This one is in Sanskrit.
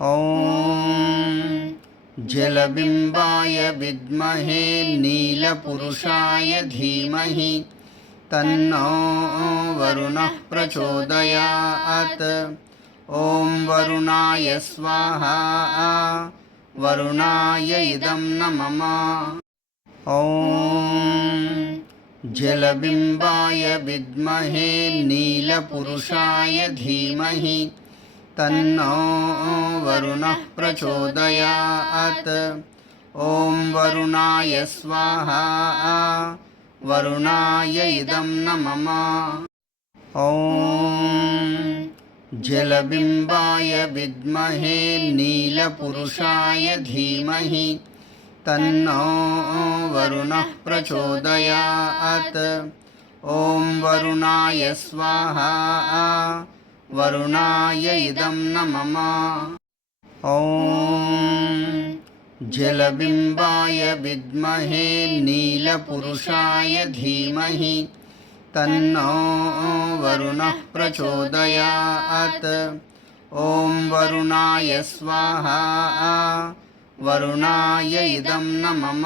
ॐ जलबिम्बाय विद्महे नीलपुरुषाय धीमहि तन्नो वरुणः प्रचोदयात्। ॐ वरुणाय स्वाहा वरुणाय इदं न मम ॐ जलबिम्बाय विद्महे नीलपुरुषाय धीमहि तन्नो वरुणः प्रचोदयात्। ॐ वरुणाय स्वाहा। वरुणाय इदं न मम ॐ जलबिम्बाय विद्महे नीलपुरुषाय धीमहि। तन्नो वरुणः प्रचोदयात्। ॐ वरुणाय स्वाहा वरुणाय इदं न मम ॐ जलबिम्बाय विद्महे नीलपुरुषाय धीमहि तन्नो वरुणः प्रचोदयात्। ॐ वरुणाय स्वाहा वरुणाय इदं न मम